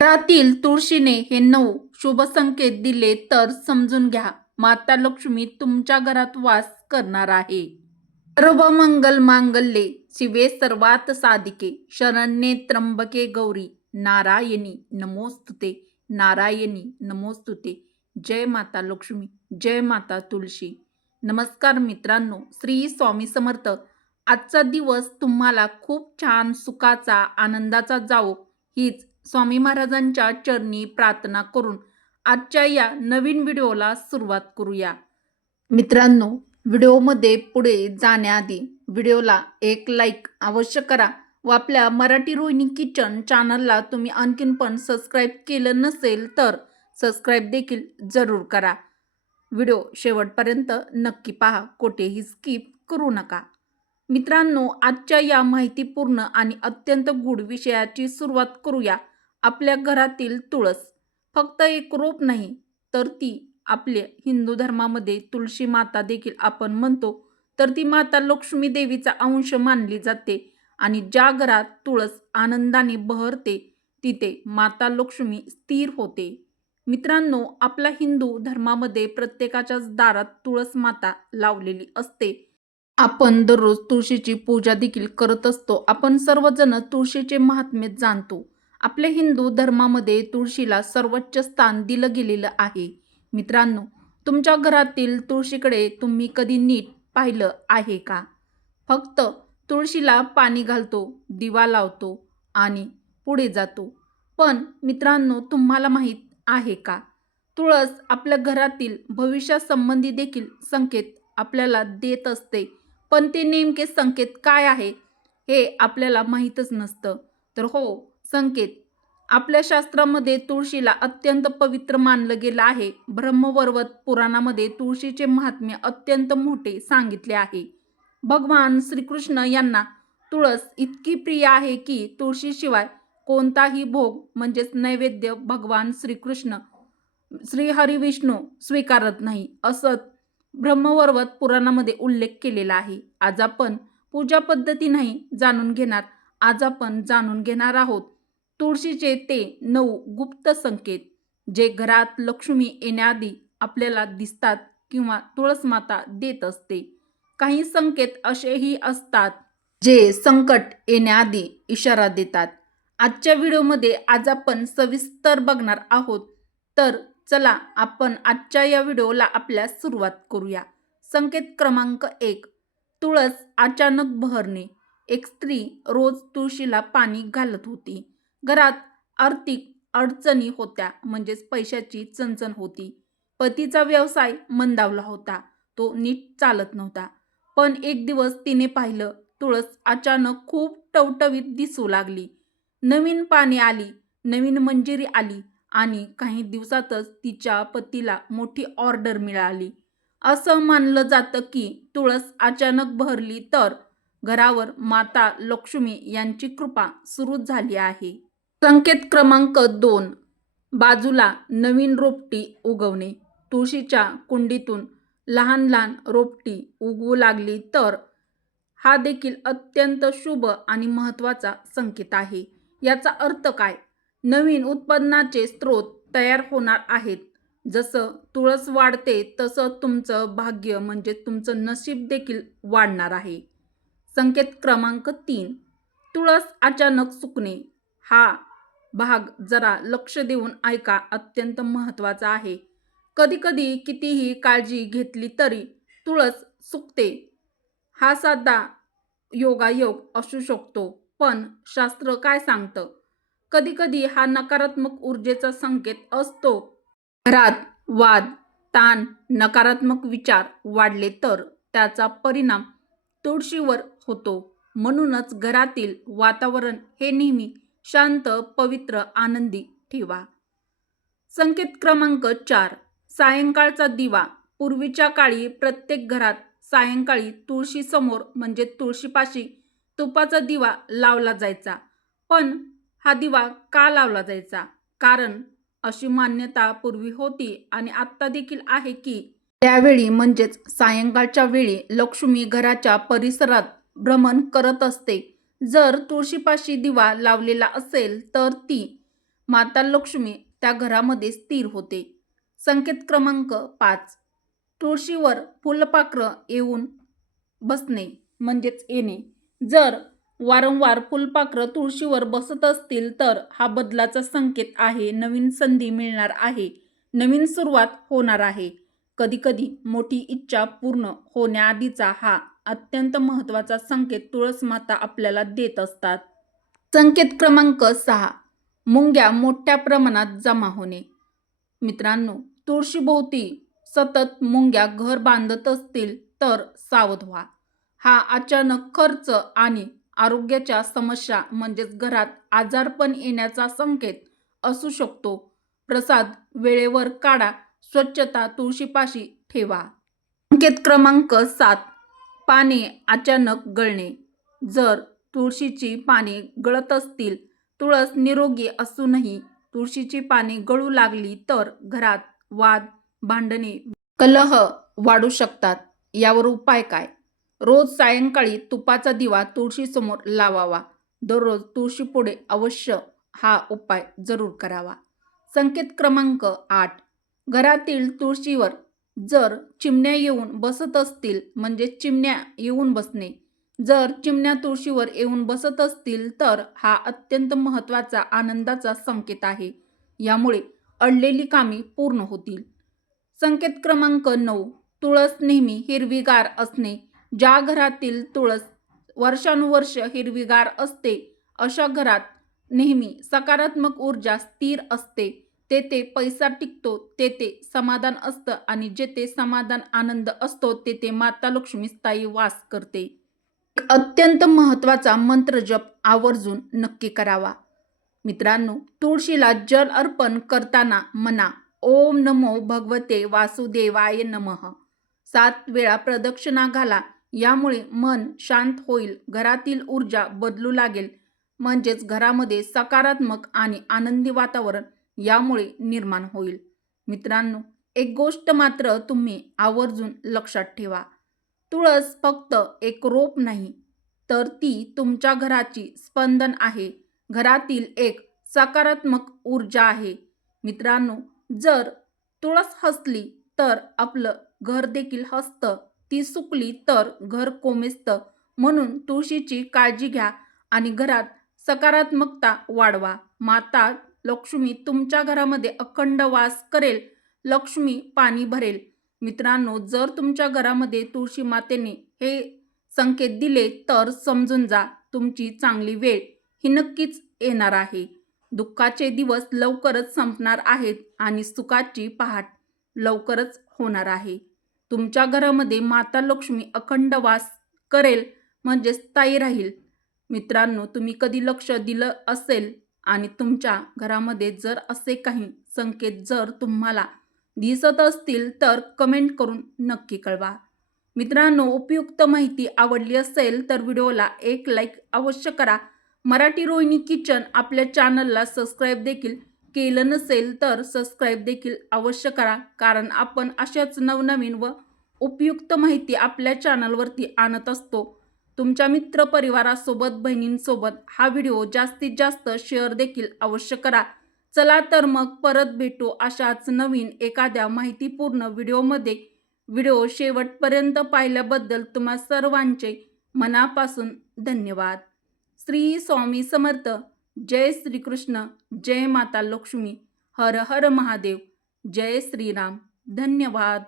घरातील तुळशीने हे 9 शुभ संकेत दिले तर समजून घ्या, माता लक्ष्मी तुमच्या घरात वास करणार आहे. सर्व मंगल मांगल्ये शिवे सर्वात साधिके शरण्ये त्र्यंबके गौरी नारायणी नमोस्तुते. नारायणी नमोस्तुते. जय माता लक्ष्मी, जय माता तुळशी. नमस्कार मित्रांनो, श्री स्वामी समर्थ. आजचा दिवस तुम्हाला खूप छान सुखाचा आनंदाचा जावो हीच स्वामी महाराजांच्या चरणी प्रार्थना करून आजच्या या नवीन व्हिडिओला सुरुवात करूया. मित्रांनो, व्हिडिओमध्ये पुढे जाण्याआधी व्हिडिओला एक लाईक अवश्य करा व आपल्या मराठी रोहिणी किचन चॅनलला तुम्ही आणखीन पण सबस्क्राईब केलं नसेल तर सबस्क्राईब देखील जरूर करा. व्हिडिओ शेवटपर्यंत नक्की पहा, कोठेही स्किप करू नका. मित्रांनो, आजच्या या माहितीपूर्ण आणि अत्यंत गूढ विषयाची सुरुवात करूया. आपल्या घरातील तुळस फक्त एक रोप नाही, तर ती आपल्या हिंदू धर्मामध्ये तुळशी माता देखील आपण म्हणतो, तर ती माता लक्ष्मी देवीचा अंश मानली जाते. आणि ज्या घरात तुळस आनंदाने बहरते तिथे माता लक्ष्मी स्थिर होते. मित्रांनो, आपल्या हिंदू धर्मामध्ये प्रत्येकाच्याच दारात तुळस माता लावलेली असते. आपण दररोज तुळशीची पूजा देखील करत असतो. आपण सर्वजण तुळशीचे महात्म्य जाणतो. आपल्या हिंदू धर्मामध्ये तुळशीला सर्वोच्च स्थान दिलं गेलेलं आहे. मित्रांनो, तुमच्या घरातील तुळशीकडे तुम्ही कधी नीट पाहिलं आहे का? फक्त तुळशीला पाणी घालतो, दिवा लावतो आणि पुढे जातो. पण मित्रांनो, तुम्हाला माहीत आहे का, तुळस आपल्या घरातील भविष्यासंबंधी देखील संकेत आपल्याला देत असते. पण ते नेमके संकेत काय आहे हे आपल्याला माहीतच नसतं. तर हो, संकेत आपल्या शास्त्रामध्ये तुळशीला अत्यंत पवित्र मानलं गेलं आहे. ब्रह्मवैवर्त पुराणामध्ये तुळशीचे महात्म्य अत्यंत मोठे सांगितले आहे. भगवान श्रीकृष्ण यांना तुळस इतकी प्रिय आहे की तुळशीशिवाय कोणताही भोग म्हणजेच नैवेद्य भगवान श्रीकृष्ण श्री हरिविष्णू स्वीकारत नाही, असं ब्रह्मवैवर्त पुराणामध्ये उल्लेख केलेला आहे. आज आपण पूजा पद्धती नाही जाणून घेणार. आज आपण जाणून घेणार आहोत तुळशीचे ते 9 गुप्त संकेत, जे घरात लक्ष्मी येण्याआधी आपल्याला दिसतात किंवा तुळस माता देत असते. काही संकेत असेही असतात जे संकट येण्याआधी इशारा देतात. आजच्या व्हिडिओमध्ये आज आपण सविस्तर बघणार आहोत. तर चला आपण आजच्या या व्हिडिओला आपल्या सुरुवात करूया. संकेत क्रमांक 1, तुळस अचानक बहरणे. एक स्त्री रोज तुळशीला पाणी घालत होती. घरात आर्थिक अडचणी होत्या, म्हणजेच पैशाची चणचण होती. पतीचा व्यवसाय मंदावला होता, तो नीट चालत नव्हता. पण एक दिवस तिने पाहिलं, तुळस अचानक खूप टवटवीत दिसू लागली. नवीन पाने आली, नवीन मंजिरी आली आणि काही दिवसातच तिच्या पतीला मोठी ऑर्डर मिळाली. असं मानलं जातं की तुळस अचानक बहरली तर घरावर माता लक्ष्मी यांची कृपा सुरू झाली आहे. संकेत क्रमांक 2, बाजूला नवीन रोपटी उगवणे. तुळशीच्या कुंडीतून लहान लहान रोपटी उगवू लागली तर हा देखील अत्यंत शुभ आणि महत्त्वाचा संकेत आहे. याचा अर्थ काय? नवीन उत्पन्नाचे स्रोत तयार होणार आहेत. जसं तुळस वाढते तसं तुमचं भाग्य म्हणजे तुमचं नशीब देखील वाढणार आहे. संकेत क्रमांक 3, तुळस अचानक सुकणे. हा भाग जरा लक्ष देऊन ऐका, अत्यंत महत्त्वाचा आहे. कधीकधी कितीही काळजी घेतली तरी तुळस सुकते. हा साधा योगायोग असू शकतो, पण शास्त्र काय सांगतं? कधीकधी हा नकारात्मक ऊर्जेचा संकेत असतो. घरात वाद, ताण, नकारात्मक विचार वाढले तर त्याचा परिणाम तुळशीवर होतो. म्हणूनच घरातील वातावरण हे नेहमी शांत, पवित्र, आनंदी ठेवा. संकेत क्रमांक 4, सायंकाळचा दिवा. पूर्वीच्या काळी प्रत्येक घरात सायंकाळी तुळशीसमोर म्हणजे तुळशीपाशी तुपाचा दिवा लावला जायचा. पण हा दिवा का लावला जायचा? कारण अशी मान्यता पूर्वी होती आणि आत्ता देखील आहे की त्यावेळी म्हणजेच सायंकाळच्या वेळी लक्ष्मी घराच्या परिसरात भ्रमण करत असते. जर तुळशीपाशी दिवा लावलेला असेल तर ती माता लक्ष्मी त्या घरामध्ये स्थिर होते. संकेत क्रमांक 5. तुळशीवर फुलपाखरं येऊन बसणे म्हणजेच येणे. जर वारंवार फुलपाखरं तुळशीवर बसत असतील तर हा बदलाचा संकेत आहे. नवीन संधी मिळणार आहे. नवीन सुरुवात होणार आहे. कधीकधी मोठी इच्छा पूर्ण होण्याआधीचा हा अत्यंत महत्त्वाचा संकेत तुळस माता आपल्याला देत असतात. संकेत क्रमांक 6. मुंग्या मोठ्या प्रमाणात जमा होणे. मित्रांनो, तुळशीभोवती सतत मुंग्या घर बांधत असतील तर सावध व्हा. हा अचानक खर्च आणि आरोग्याच्या समस्या म्हणजेच घरात आजारपण येण्याचा संकेत असू शकतो. प्रसाद वेळेवर काढा. स्वच्छता तुळशीपाशी ठेवा. संकेत क्रमांक 7. पाने अचानक गळणे. जर तुळशीची पाने गळत असतील, तुळस निरोगी असूनही तुळशीची पाने गळू लागली तर घरात वाद, भांडणे, कलह वाढू शकतात. यावर उपाय काय? रोज सायंकाळी तुपाचा दिवा तुळशीसमोर लावावा. दररोज तुळशीपुढे अवश्य हा उपाय जरूर करावा. संकेत क्रमांक 8. घरातील तुळशीवर जर चिमण्या येऊन बसत असतील म्हणजे चिमण्या येऊन बसणे. जर चिमण्या तुळशीवर येऊन बसत असतील तर हा अत्यंत महत्त्वाचा आनंदाचा संकेत आहे. यामुळे अडलेली कामे पूर्ण होतील. संकेत क्रमांक 9. तुळस नेहमी हिरवीगार असणे. ज्या घरातील तुळस वर्षानुवर्ष हिरवीगार असते अशा घरात नेहमी सकारात्मक ऊर्जा स्थिर असते. तेथे पैसा टिकतो, तेथे समाधान असतं आणि जेथे समाधान आनंद असतो तेथे माता लक्ष्मी स्थायी वास करते. एक अत्यंत महत्त्वाचा मंत्र जप आवर्जून नक्की करावा. मित्रांनो, तुळशीला जल अर्पण करताना म्हणा, ओम नमो भगवते वासुदेवाय नमः. 7 वेळा प्रदक्षिणा घाला. यामुळे मन शांत होईल. घरातील ऊर्जा बदलू लागेल. म्हणजेच घरामध्ये सकारात्मक आणि आनंदी वातावरण यामुळे निर्माण होईल. मित्रांनो, एक गोष्ट मात्र तुम्ही आवर्जून लक्षात ठेवा. तुळस फक्त एक रोप नाही, तर ती तुमच्या घराची स्पंदन आहे. घरातील एक सकारात्मक ऊर्जा आहे. मित्रांनो, जर तुळस हसली तर आपलं घर देखील हसतं. ती सुकली तर घर कोमेजतं. म्हणून तुळशीची काळजी घ्या आणि घरात सकारात्मकता वाढवा. माता लक्ष्मी तुमच्या घरामध्ये अखंड वास करेल. लक्ष्मी पाणी भरेल. मित्रांनो, जर तुमच्या घरामध्ये तुळशी मातेने हे संकेत दिले तर समजून जा, तुमची चांगली वेळ ही नक्कीच येणार आहे. दुःखाचे दिवस लवकरच संपणार आहेत आणि सुखाची पहाट लवकरच होणार आहे. तुमच्या घरामध्ये माता लक्ष्मी अखंड वास करेल म्हणजे स्थायी राहील. मित्रांनो, तुम्ही कधी लक्ष दिलं असेल आणि तुमच्या घरामध्ये जर असे काही संकेत जर तुम्हाला दिसत असतील तर कमेंट करून नक्की कळवा. मित्रांनो, उपयुक्त माहिती आवडली असेल तर व्हिडिओला एक लाईक अवश्य करा. मराठी रोहिणी किचन आपल्या चॅनलला सबस्क्राईब देखील केलं नसेल तर सबस्क्राईब देखील अवश्य करा, कारण आपण अशाच नवनवीन व उपयुक्त माहिती आपल्या चॅनलवरती आणत असतो. तुमच्या मित्रपरिवारासोबत, बहिणींसोबत हा व्हिडिओ जास्तीत जास्त शेअर देखील अवश्य करा. चला तर मग परत भेटू अशाच नवीन एखाद्या माहितीपूर्ण व्हिडिओमध्ये. व्हिडिओ शेवटपर्यंत पाहिल्याबद्दल तुम्हा सर्वांचे मनापासून धन्यवाद. श्री स्वामी समर्थ. जय श्रीकृष्ण. जय माता लक्ष्मी. हर हर महादेव. जय श्रीराम. धन्यवाद.